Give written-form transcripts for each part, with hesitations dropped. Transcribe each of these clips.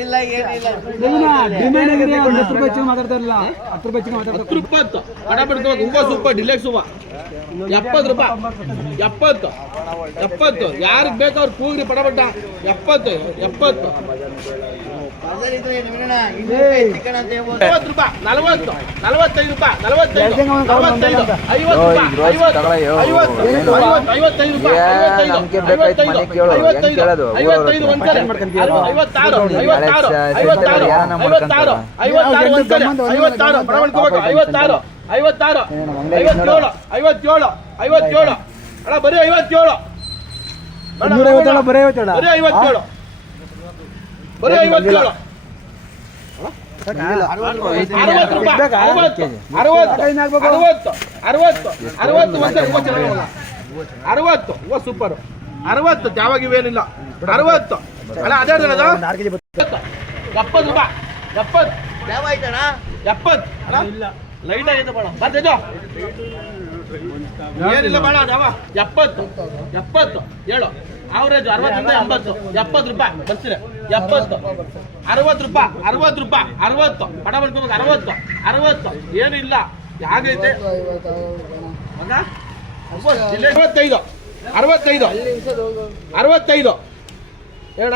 ಇಲ್ಲ ಏನಿಲ್ಲ ಮಾತಾಡ್ತಾರಲ್ಲ 10 ರೂಪಾಯಿ ಮಾತಾಡ್ತಾರೆ 10 ರೂಪಾಯಿ ಹಣ ಬಿಡ್ಕೋಬೇಕು ಹೂವ ಸೂಪರ್ ಡಿಲೆಕ್ಸ್ ಹೂವ 70 ರೂಪಾಯಿ 70 ಯಾರಿಗೆ ಬೇಕು ಅವ್ರು ಕೂಗ್ರಿ ಪಡಬಟ್ಟ 70 40 ರೂಪಾಯಿ 40 45 ರೂಪಾಯಿ 45 ಸೂಪರ್ 60 ಯಾವಾಗಿವೇನಿಲ್ಲ 60 ಅಲ್ಲ ಅದೇ 70 ರೂಪಾಯಿ 70 ಲೈಟ್ ಆಗಿದೆ ಬೇಡ ಬರ್ತಿದ್ದು ಏನಿಲ್ಲ ಬೇಡ ಅದಾವ 70 ಹೇಳು ಅವರೇಜ್ 60 80 ರೂಪಾಯಿ ಬರ್ತೀರಿ 70 60 ರೂಪಾಯಿ 60 ಪಡ ಬರ್ಕೋಬೇಕು 60 ಏನಿಲ್ಲ ಯಾಗೈತೆ 65 ಹೇಳ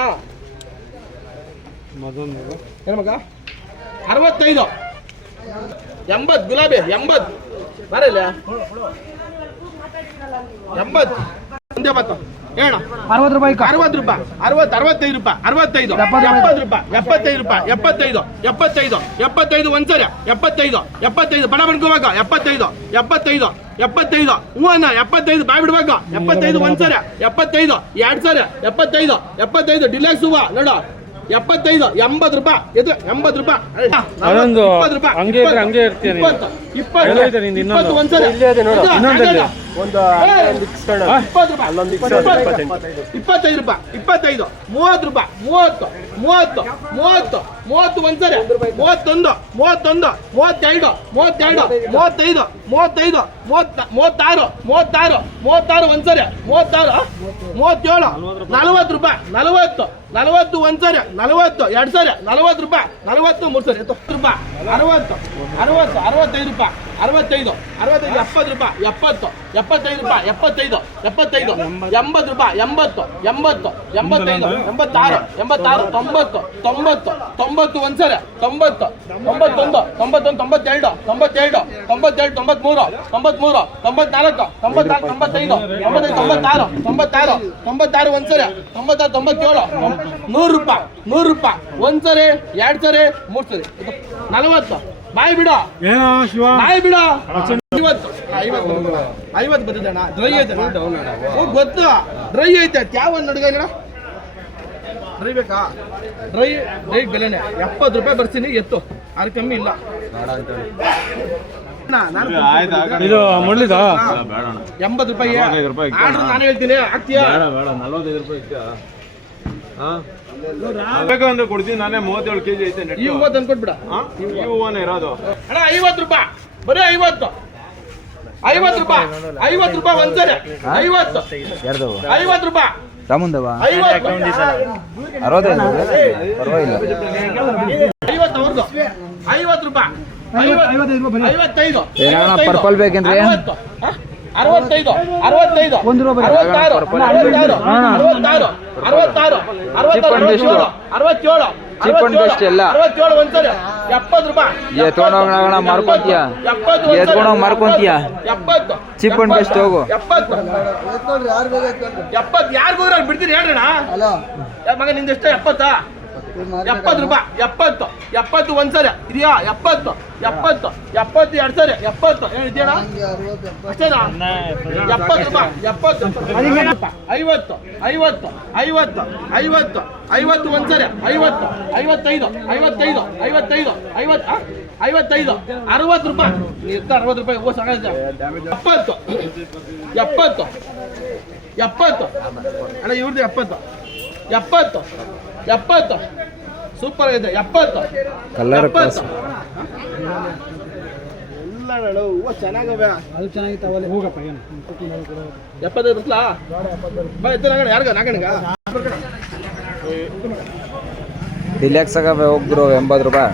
ಮಗ 65 80 ಗುಲಾಬಿ 80 ಬರಲ್ಲ 80 ಮುಂದೆ ಬತ್ತ ಹೇಳ 60 ರೂಪಾಯಿ 60 ರೂಪಾಯಿ 65 ರೂಪಾಯಿ 65 70 ರೂಪಾಯಿ 75 ಒಂದ್ಸರಿ 75 ಬಡ ಬಡ್ಕೋಬೇಕು 75 ಹೂವನ್ನ 75 ಬಾಯ್ ಬಿಡ್ಬೇಕು 75 ಒಂದ್ಸರಿ 75 2 ಸರಿ 75 ಡಿಲೆಕ್ಸ್ ಹೂವ ನೋಡು 75 80 ರೂಪಾಯಿ ಇದು 80 ರೂಪಾಯಿ 20 ರೂಪಾಯಿ ಹಂಗೆ ಇರ್ತೀನಿ 20 ಒಂದ್ಸರಿ ಒಂದು 25 ರೂಪಾಯಿ 30 ರೂಪಾಯಿ 30 ಒಂದ್ಸರಿ 31 32 35 36 ಒಂದ್ಸರಿ 37 40 ರೂಪಾಯಿ 40 ಒಂದ್ಸರಿ 40 2 ಸರಿ 40 ರೂಪಾಯಿ 40 3 ಸರಿ 10 ರೂಪಾಯಿ 65 ರೂಪಾಯಿ 65 70 ರೂಪಾಯಿ 75 ರೂಪಾಯಿ 80 ರೂಪಾಯಿ 80 85 90 ಒಂದ್ಸರಿ 90 91 92 93 96 ಒಂದ್ಸರಿ 97 100 ರೂಪಾಯಿ ಒಂದ್ಸರಿ 2 ಸರಿ 3 ಸರಿ 40 ಬಾಯ್ ಬಿಡ ಬಾಯ್ ಬಿಡ 50 ಬರ್ತದಣ್ಣ ಡ್ರೈ ಐತೆ ಗೊತ್ತು ಡ್ರೈ ಐತೆ ಯಾವ ನಡ್ಗ ಡ್ರೈ ಬೇಕಾ ಡ್ರೈ ಬೆಲೆನೆ 70 ರೂಪಾಯಿ ಬರ್ತೀನಿ ಎತ್ತು ಅದು ಕಮ್ಮಿ ಇಲ್ಲ ಇದು ಮುರಳಿದ 80 ರೂಪಾಯಿ ಆರ್ಡ್ರ್ ನಾನು ಹೇಳ್ತೀನಿ ಆಗ್ತೀಯಾ 45 ರೂಪಾಯಿ ಬೇಕಂದ್ರೆ ಕೊಡ್ತೀನಿ ನಾನೇ 37 kg ಐತೆ ಈ ಹೂವು ತಂದ್ಕೊಟ್ಬಿಡ ಈ ಹೂವನೇ ಇರೋದು ಅಣ್ಣ 50 ರೂಪಾಯಿ ಬರೀ 50 ರೂಪಾಯಿ 50 ರೂಪಾಯಿ ಒಂದ್ಸರಿ 50 ರೂಪಾಯಿ ರಾಮುಂದವ 50 ಪರವಾಗಿಲ್ಲ 50 ರೂಪಾಯಿ 55 ಪರ್ಪಲ್ ಬೇಕೇನ್ರಿ 65 1 ರೂಪಾಯಿ 67 ಒಂದ್ಸರಿ 70 ರೂಪಾಯಿ ಮಾರ್ಕೊಂತೀಯ 70 ಚೀಪ್ ಅಂಡ್ ಬೆಸ್ಟ್ ಹೋಗು 70 ಯಾರಿಗೂ ಬಿಡ್ತೀರಿ ಹೇಳ್ರಣ ಮಗ ನಿಂದ ಎಷ್ಟು 70 ರೂಪಾಯಿ 70 ಒಂದ್ಸರಿ ಇದೆಯಾ 70 2 ಸರಿ 70 ಹೇಳಿದ್ಯಾ ಅಷ್ಟೇನಾ 70 ರೂಪಾಯಿ 50 ಒಂದ್ಸರಿ 55 60 ರೂಪಾಯಿ 60 ರೂಪಾಯಿ ಹೂವು ಸಾಕಾಯ್ತು 70 ಅಣ್ಣ ಇವ್ರದ್ದು 70 ಸೂಪರ್ ಇದೆ 70 ಎಲ್ಲ ಹೂವು ಚೆನ್ನಾಗವೆ ಅದು ಚೆನ್ನಾಗಿತ್ತು ಹೋಗಪ್ಪ ಏನು 70 ಬಸ್ಲಾ ಬಾ ಎತ್ತ ಯಾರಿಗ ನಾಗಣಗ ರಿಲ್ಯಾಕ್ಸ್ ಆಗ ಹೋಗ್ಬಿಡು 80 ರೂಪಾಯಿ